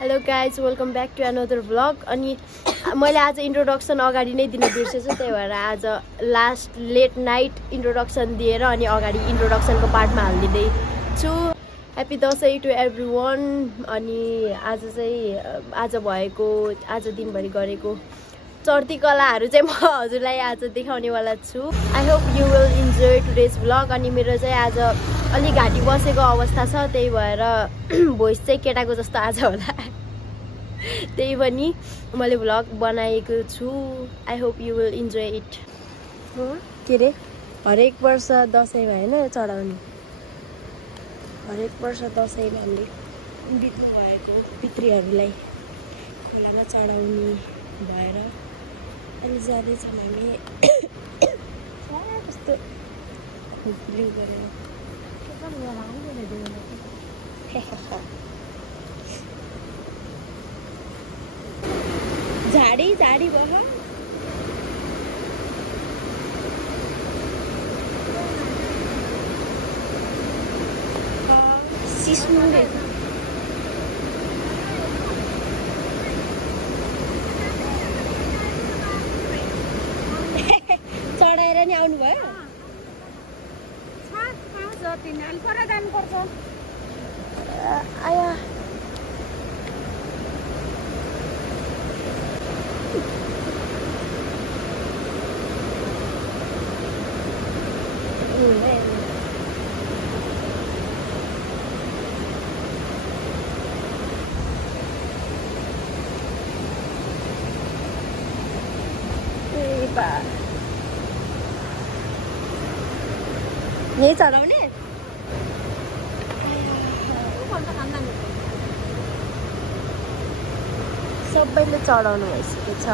Hello guys welcome back to another vlog. अनि मैले आज इन्ट्रोडक्सन अगाडि नै दिन बिर्सेछु, त्यही भएर आज लास्ट लेट नाइट इन्ट्रोडक्सन दिएर अनि अगाडि इन्ट्रोडक्सनको पार्टमा हालिदिँदैछु। Happy Dashain to every one. अनि आज भएको आज दिनभरि गरेको चर्ती कलाहरू चाहिँ म हजुरलाई आज देखाउनेवाला छु। I hope you will enjoy today's vlog. अनि मेरो चाहिँ आज अलि घाँटी बसेको अवस्था छ, त्यही भएर भोइस चाहिँ केटाको जस्तो आज होला, त्यही पनि मैले भ्लग बनाएको छु। I hope you will enjoy it. के अरे हरेक वर्ष दसैँमा होइन चढाउने, हरेक वर्ष दसैँमा हामीले बित्नु भएको पितृहरूलाई खोलामा चढाउने भएर अहिले जाँदैछौँ हामी। कस्तो ब्लु गरेर झाडी झाडी भयो। सिस्नु चढाएर नि आउनुभयो। आया यही चढाउने सबैले चढाउनु भइसकेको छ।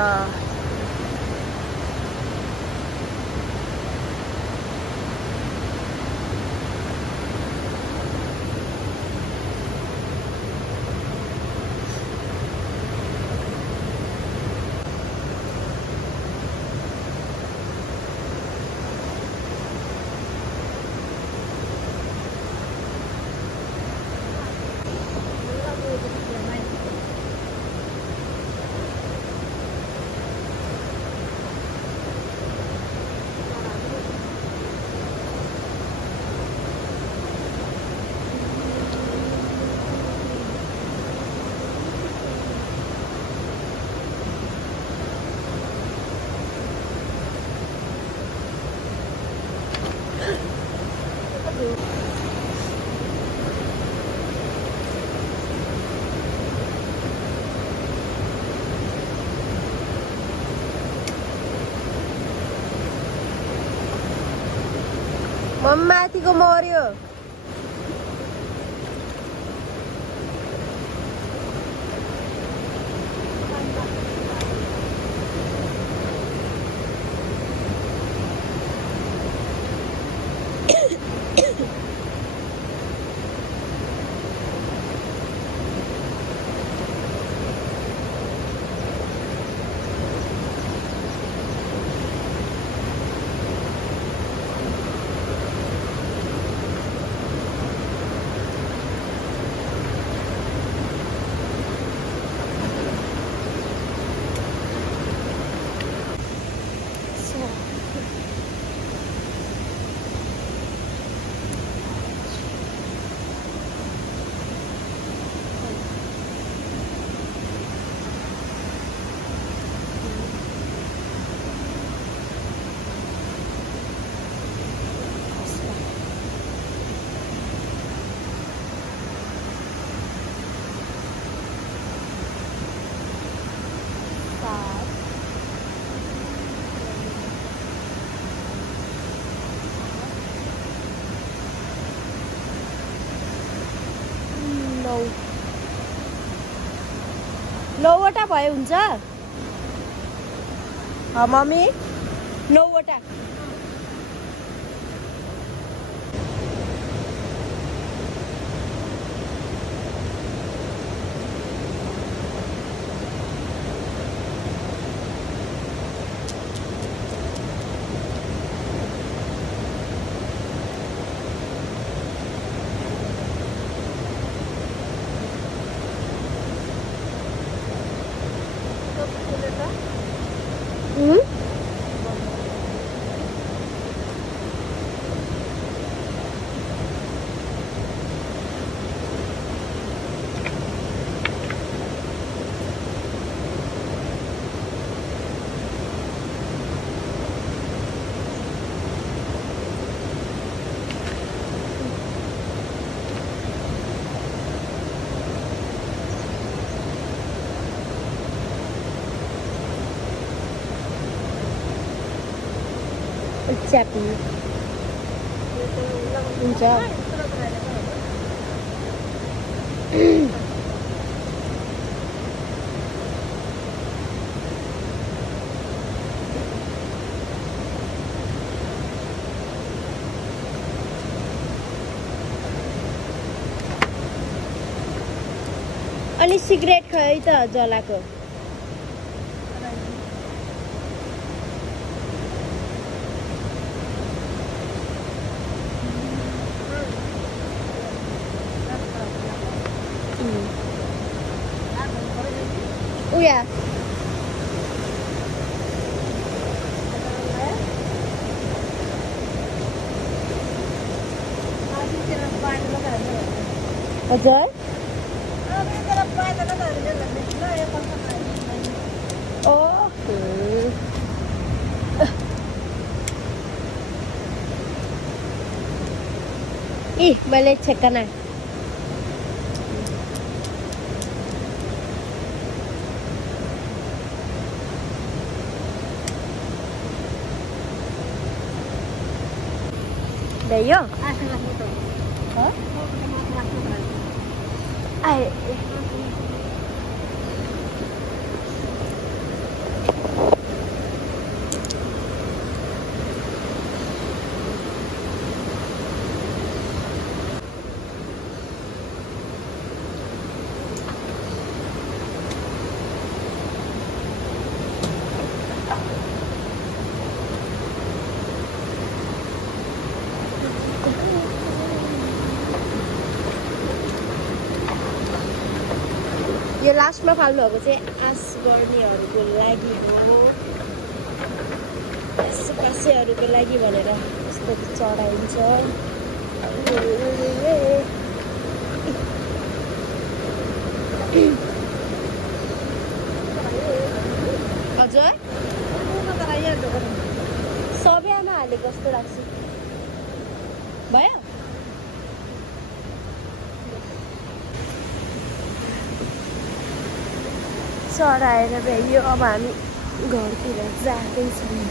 माथिको मर्यो। नौवटा भए हुन्छ मम्मी, 9वटा। च्याप्नु हुन्छ। अनि सिगरेट खै त जलाको उया हजुर मैले छेक्कना Dayo? Ay. यो लास्टमा फाल्नुभएको चाहिँ आश गर्नेहरूको लागि हो, कसैहरूको लागि भनेर यस्तो चढाइन्छ। हजुर सबैमा हालेको जस्तो लाग्छ। भयो चढाएर भ्याइयो। अब हामी घरतिर जाँदैछौँ।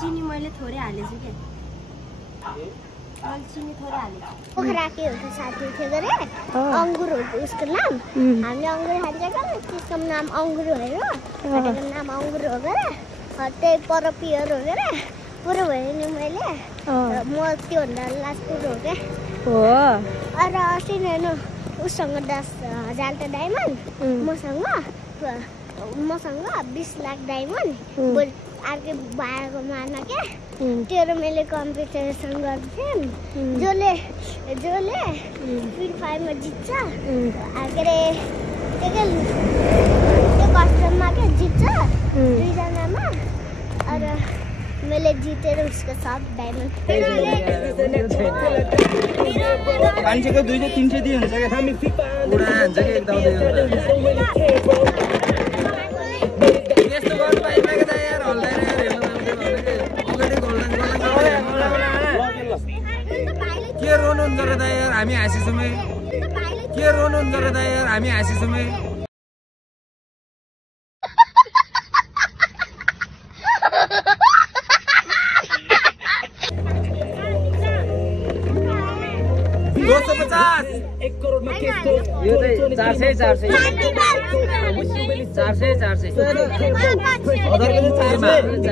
चिनी मैले थोरै हालेछु के मैले चिनी थोरै हालेछु। पोखरा के हुन्छ साथी थियो गरे अंगुर हो उसको नाम। हामीले अंगुर खान्छ गरे त्यसको नाम अंगुर हो र त्यसको नाम अंगुर हो गरे त्यही पर पियर हो गरे पुरो भयो नि मैले म त्यो भन्दा लास्ट पुरो हो के हो। अरे अस्ति नै उसँग 10,000 त डायमन्ड मसँग मसँग 20 लाख डायमन्ड अर्कै भाइको मार्न क्या तेरो मैले कम्पिटिसन गर्थेँ जसले फ्री फायरमा जित्छ के अरे त्यो कस्टममा क्या जित्छ 2 जनामा अरे मैले जितेर उसको सब डायमन्ड मान्छेको 200-300 दिए हुन्छ क्या पुरा हुन्छ कि एकदम यस्तो गर्नु पाइदैन के त यार हल्लाएर के रोनुहुन्छ र त यार हामी हाँसिसुमै के रोनुहुन्छ र त यार हामी हाँसिसुमै यो चाहिँ 400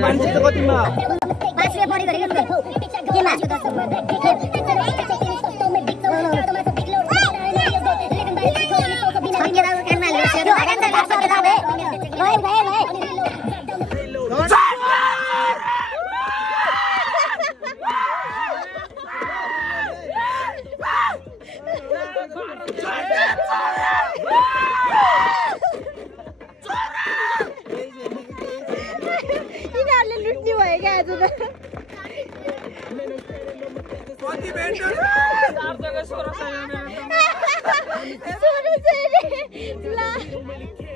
मान्छे त कतिमा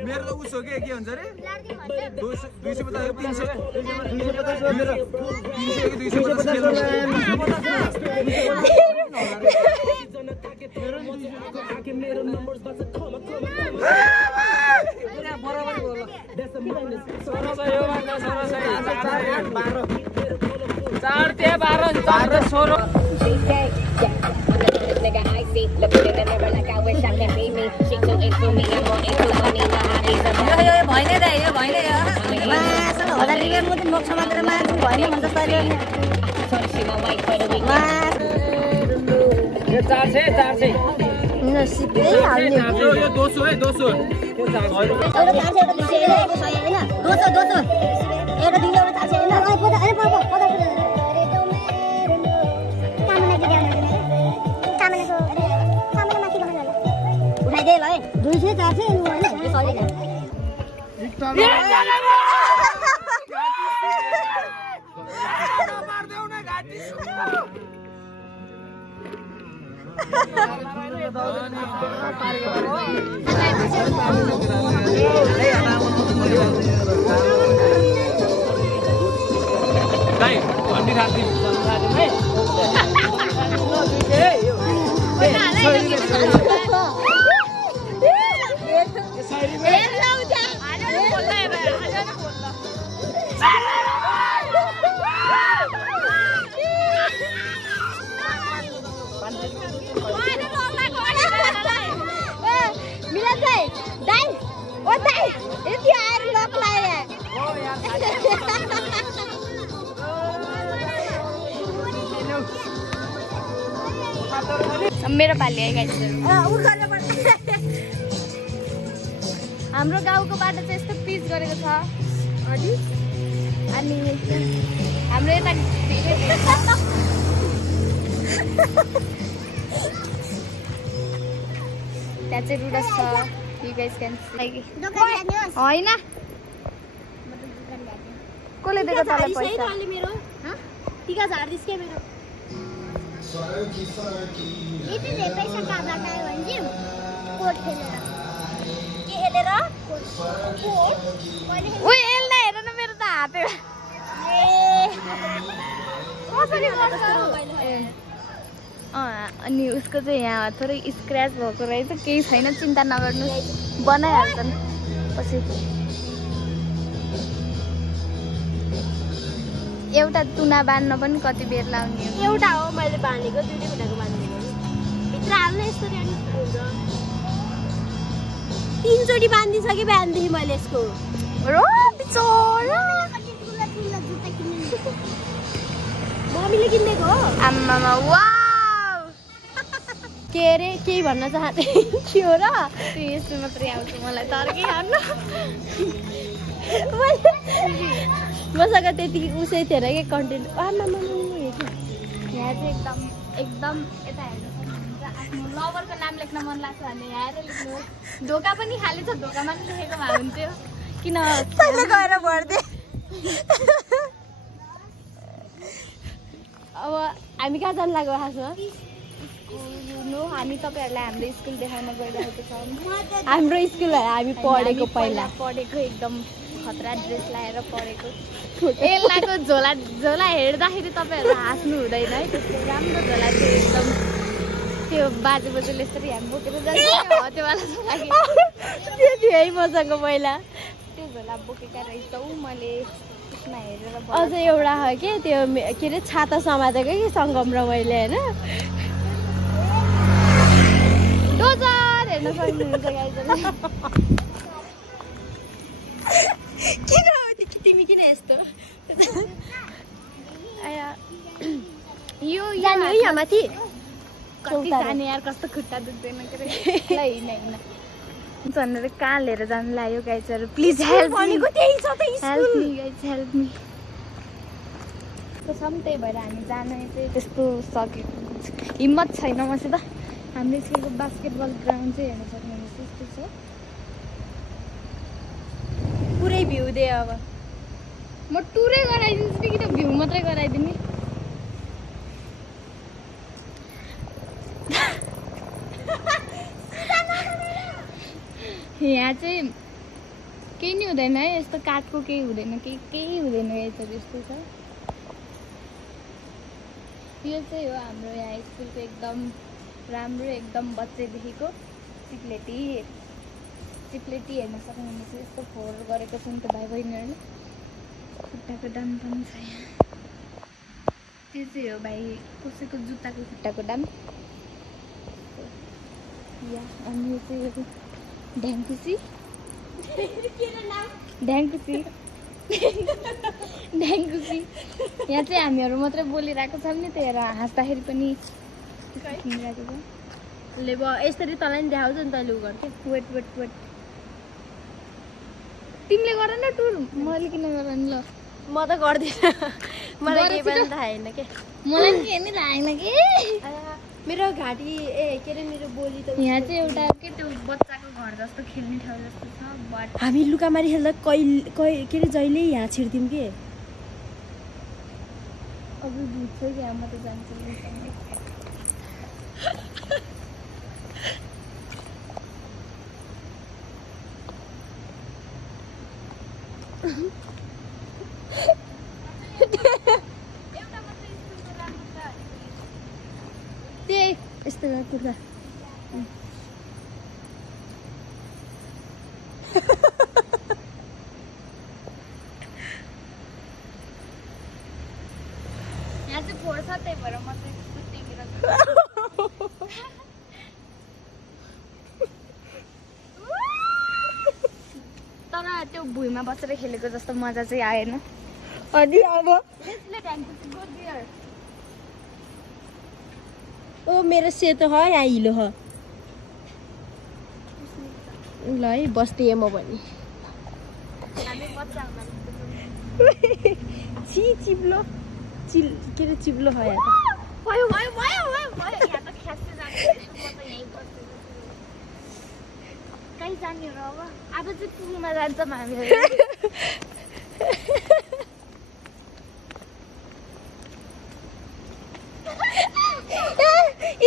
मेरो त उसो के हुन्छ रे 250 मेरो पाली आएगा हाम्रो गाउँको बाटो चाहिँ यस्तो पिच गरेको छ अनि हाम्रो यता त्यहाँ चाहिँ रुडस छ you guys can see हैन कसले दिएको तँलाई पैसा मेरो टिका झार्दिस् के मेरो यति धेरै पैसा कहाँबाट आयो भने कोट खेलेर के खेलेर कोट ओइ एल्दा हेर न मेरो त हात कसरी अनि उसको चाहिँ यहाँ थोरै स्क्रैच भएको रहेछ केही छैन चिन्ता नगर्नु बनाइहाल्छन् पछि एउटा तुना बाँध्न पनि कति बेर लाउने एउटा हो मैले बाँधेको दुईटै खुट्टाको बाँधेको भित्र हाल्न यस्तो हुन्छ 3 चोटी बाँधिसके बिहानदेखि मैले यसको मम्मीले किनेको हो आम्मामा वाउ के अरे केही भन्न चाहँदै थियो र यस्तो मात्रै आउँछ मलाई तर के हान्न मसँग त्यति उसै थिएन कि कन्टेन्ट यहाँ चाहिँ एकदम यता हेर्नु सक्नुहुन्छ आफ्नो लभरको नाम लेख्न मन लाग्छ भने यहाँ हेरेर लेख्नुहोस् धोका पनि खाली छ धोकामा पनि लेखेको भए हुन्थ्यो किन गएर भर्दे अब हामी कहाँ जानु लाग्यो खासमा हामी तपाईँहरूलाई हाम्रो स्कुल देखाउन गइरहेको छौँ हाम्रो स्कुल हामी पढेको पहिला पढेको एकदम खतरा ड्रेस लगाएर पढेको एल्लाको झोला हेर्दाखेरि तपाईँहरू हाँस्नु हुँदैन है त्यस्तो राम्रो झोला थियो एकदम त्यो बाजे बोजूले यसरी हामी बोकेर जान्छ हत्यावाला झोला त्यो थियो है मसँग पहिला त्यो झोला बोकेका रहेछौ मैले त्यसमा हेरेर अझ एउटा हो कि त्यो के अरे छाता समातेको कि सङ्गम र मैले होइन डोजर हेर्न सक्नुहुन्छ गाइजले किन तिमी किन यस्तो यो जाने हो यहाँ माथि कति जाने यार कस्तो खुट्टा दुख्दैन के अरे होइन भनेर कहाँ लिएर जानु लाग्यो गाइजहरू प्लिज हेल्प मी भनेको त्यही छ त help me guys help me त्यसम त्यही भएर हामी जाने चाहिँ त्यस्तो सकेको हिम्मत छैन मसित हाम्रो स्कुलको बास्केटबल ग्राउन्ड चाहिँ हेर्न सक्नुहुन्छ त्यस्तो छ पुरै भ्यू दे अब म टुरै गराइदिन्छु कि त भ्यू मात्रै गराइदिने यहाँ चाहिँ केही नि हुँदैन है यस्तो काठको केही हुँदैन केही हुँदैन यस्तो त्यस्तो छ यो चाहिँ हो हाम्रो यहाँ स्कुलको एकदम राम्रो एकदम बच्चैदेखिको चिप्लेटी हेर्न सक्नुहुन्छ यस्तो फोहोर गरेको छ नि त भाइ बहिनीहरूले खुट्टाको दाम पनि छ यहाँ त्यो चाहिँ हो भाइ कसैको जुत्ताको खुट्टाको दाम अनि यो चाहिँ ढ्याङ्कुसी यहाँ चाहिँ हामीहरू मात्रै बोलिरहेको छौँ नि त्यही भएर हाँस्दाखेरि पनि किनिरहेको छ ले यसरी तँलाई नि देखाउँछ नि तैँले उ गर्छ वेट तिमीले गर न टुर मैले किन गर नि ल म त गर्दिनँ मलाई केही पनि थाहा छैन के मलाई के नि थाहा छैन कि मेरो घाँटी के अरे मेरो बोली त यहाँ चाहिँ एउटा के त्यो बच्चाको घर जस्तो खेल्ने ठाउँ जस्तो छ बट हामी लुकामारी खेल्दा के अरे जहिले यहाँ छिर्थ्यौँ के अब बुझ्छ कि म त जान्छु यस्तो कुर्ता यहाँ चाहिँ फोहोर छ त्यही भएर म चाहिँ तर त्यो भुइँमा बसेर खेलेको जस्तो मजा चाहिँ आएन अनि अब ओ मेरो सेतो ह या हिलो ह ल है बस्दिएँ म पनि चिप्लो के अरे चिप्लो ह यहाँ कहीँ जाने हो र अब चाहिँ पुलमा जान्छौँ हामीहरू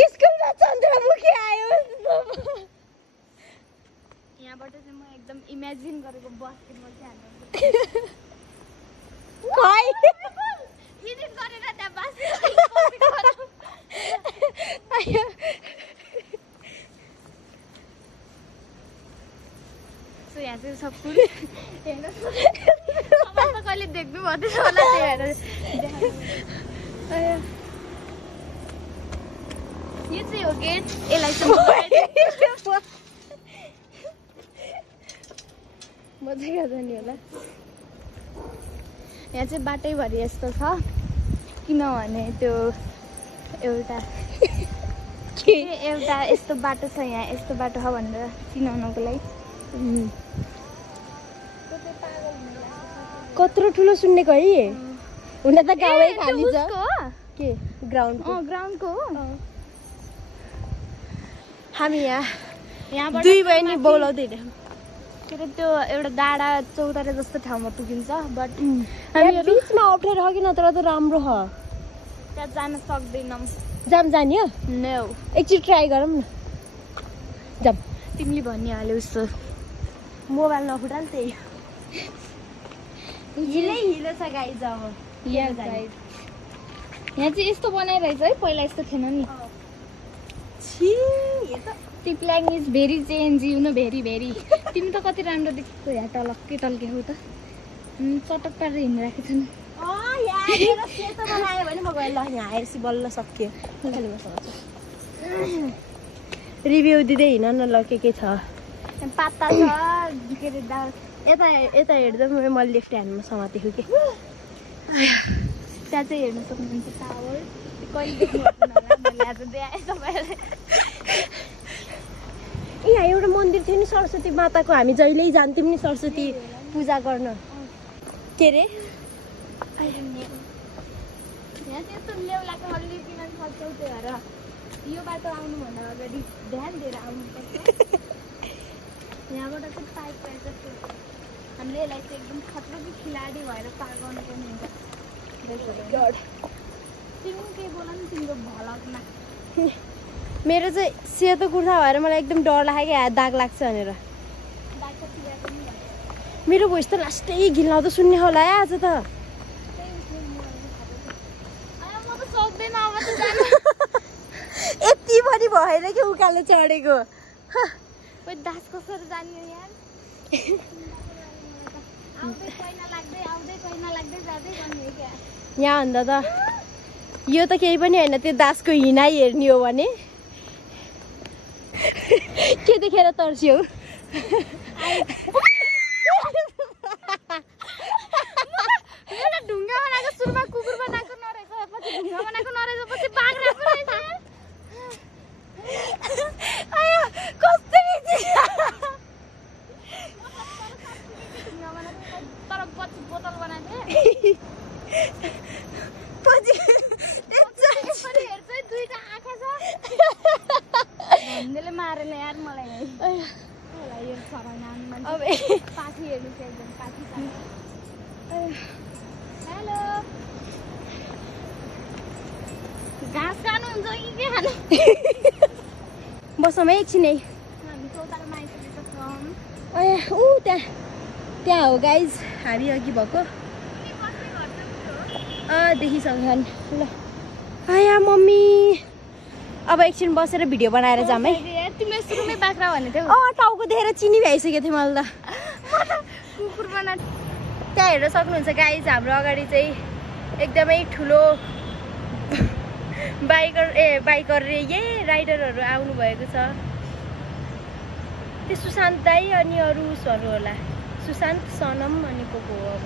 स्कुलमा चन्द्रमुखी आयो यहाँबाट चाहिँ म एकदम इमेजिन गरेको बास्केटबल चाहिँ एडिट गरेर त्यहाँ सो यहाँ चाहिँ सब कुल हेर्नुहोस् कहिले देख्नु भन्दैछ होला त्यही भएर यो चाहिँ हो गेट यसलाई चाहिँ मजा जाने होला यहाँ चाहिँ बाटैभरि यस्तो छ किनभने त्यो एउटा एउटा यस्तो बाटो छ यहाँ यस्तो बाटो छ भनेर चिनाउनको लागि कत्रो ठुलो सुन्नेको है हुन त गाउँै खाली छ के ग्राउन्डको हो हामी यहाँबाट दुई बहिनी बोलाउँदै के अरे त्यो एउटा डाँडा चौतारे जस्तो ठाउँमा पुगिन्छ बट हामी बिचमा अप्ठ्यारो हो कि नत्र त राम्रो हो त्यहाँ जान सक्दैनौँ जाने हो नो एकचोटि ट्राई गरौँ न जाम तिमीले भनिहाल्यो उस्तो मोबाइल नफुटाल त्यही हिलो छ गाइज अब यहाँ चाहिँ यस्तो बनाइरहेछ है पहिला यस्तो थिएन नि त्यो plan is very change you know very तिमी त कति राम्रो देखेको यहाँ टलक्कै टल्केको त चटक पारेर हिँडिरहेको छ नि बनायो भने म गएर ल यहाँ आएपछि बल्ल सक्यो रिभ्यू दिँदै हिँड न ल के छ पाता छ के अरे यता हेर्दा मैले लेफ्ट ह्यान्डमा समातेको कि त्यहाँ चाहिँ हेर्नु सक्नुहुन्छ टावर कहिले देख्नु यहाँ एउटा मन्दिर थियो नि सरस्वती माताको हामी जहिल्यै जान्थ्यौँ नि सरस्वती पूजा गर्न के अरे यहाँ चाहिँ यस्तो लेउलाको अलि किन सक्छौ त्यो भएर यो बाटो आउनुभन्दा अगाडि ध्यान दिएर आउनुपर्छ यहाँबाट चाहिँ पाइप पाइन्छ हामीले यसलाई चाहिँ एकदम खतरोको खिलाडी भएर पार गर्नुपर्ने हुन्छ तिमी के बोल नि तिम्रो भलकमा मेरो चाहिँ सेतो कुर्ता भएर मलाई एकदम डर लाग्यो क्या दाग लाग्छ भनेर मेरो भोइस त लास्टै घिनलाउँदो सुन्ने होला है आज त यति पनि भएन कि उकालो चढेको दास कसरी जाने यार यहाँ भन्दा त यो त केही पनि होइन त्यो दासको हिँडाइ हेर्ने हो भने के देखेर तर्स्यौ ढुङ्गा बनाएको सुरुमा कुकुर बनाएको नरहेछ पछि ढुङ्गा बनाएको नरहेछ पछि बाघ राख्नु रहेछ तर पछि बोतल बनाएको दुईटा आँखा छ भन्नेले मारेन यार मलाई यो छोरा नाम पाखी हेर्नु चाहिँ एकदम पाखी हेलो घाँस खानुहुन्छ कि के खानु बसौँ है एकछिन है हामी चौतारामा आइसकेको छौँ ऊ त्यहाँ हो गाइज हामी अघि भएको देखिसक्छन् ल आया मम्मी अब एकछिन बसेर भिडियो बनाएर जाऊँ है तिमीले सुरुमै बाख्रा भनेको थियौ टाउको देखेर चिनी भइसकेको थियो मैले त कुकुर बना त्यहाँ हेर्न सक्नुहुन्छ गाइज हाम्रो अगाडि चाहिँ एकदमै ठुलो बाइकर राइडरहरू आउनु भएको छ त्यो सुशान्त दाई अनि अरू उसहरू होला सुशान्त सनम अनि को हो अब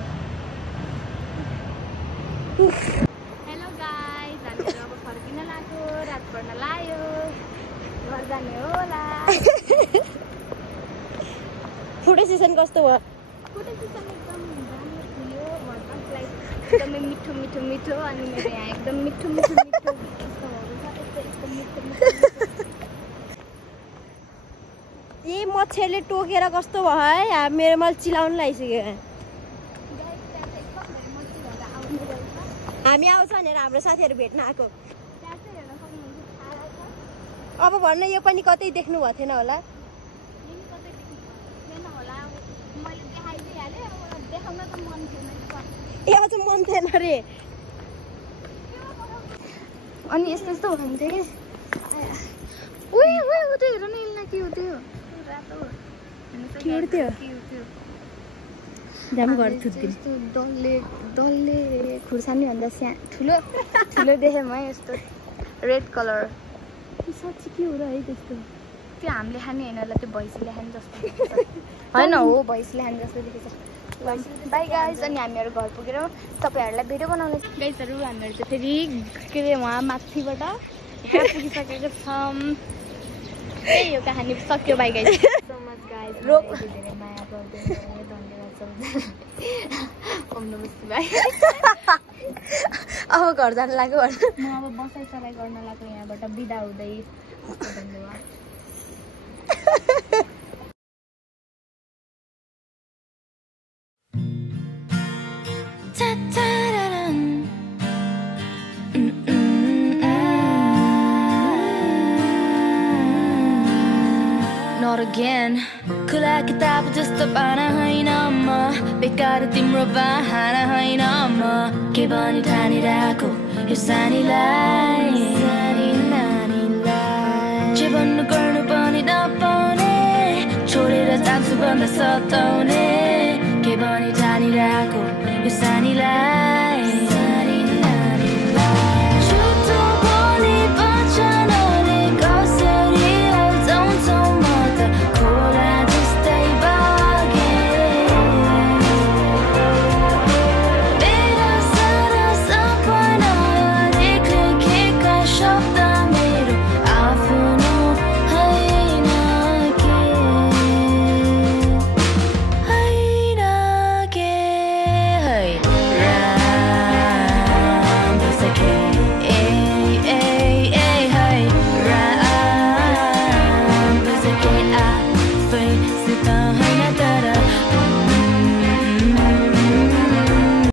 हेलो गाइज हामीहरू अब फर्किन लाग्यो रात पर्न लाग्यो घर जाने होला फोटो सेसन कस्तो भयो फोटो सेसन एकदम राम्रो थियो भर्खर एकदमै मिठो मिठो मिठो अनि मेरो यहाँ एकदम मिठो मिठो मिठो एकदम मिठो मिठो ए मच्छरले टोकेर कस्तो भयो है मेरो मैले चिलाउनु लागिसक्यो हामी आउँछ भनेर हाम्रो साथीहरू भेट्न आएको अब भन्न यो पनि कतै देख्नु भएको थिएन होला ए अझ मन थिएन रे अनि यस्तो यस्तो हुन्थ्यो कि उयो उयो उयो हेर न यसलाई के हो त्यो के जाम घर थुत्दिन डल्ले खुर्सानी भन्दा ठुलो ठुलो देखेँ म यस्तो रेड कलर साँच्ची के हो र है त्यस्तो त्यो हामीले खाने होइन होला त्यो भैँसीले खाने जस्तो होइन हो भैँसीले खाने जस्तो देखेछ बाई गाइज अनि हामीहरू घर पुगेर तपाईँहरूलाई भिडियो बनाउने गाइजहरू हामीहरू चाहिँ फेरि के अरे उहाँ माथिबाट यहाँ पुगिसकेको छौँ त्यही हो कहानी सक्यो by guys so much guys धेरै माया गर्दै धन्यवाद सबैजना ओम नमस्ते भाइ अब घर जान लाग्यो म अब बसाइ सराई गर्न लाग्यो यहाँबाट बिदा हुँदै धन्यवाद Not again. खुला किताब जस्तो पाना होइन म बेकार तिम्रो बहाना होइन म के भनी ठानिरहेको यो सानीलाई जे भन्नु गर्नु पनि नपाउने छोडेर जान्छु भन्दा सताउने के भनी ठानिरहेको यो सानीलाई झुटो बोली वचनले कसरी हल्झाउँछौ म त खोला जस्तै बागेँ मेरा सारा सपना लेखेका शब्द मेरो आफ्नो होइन के है राम्रो सके राम्रो सके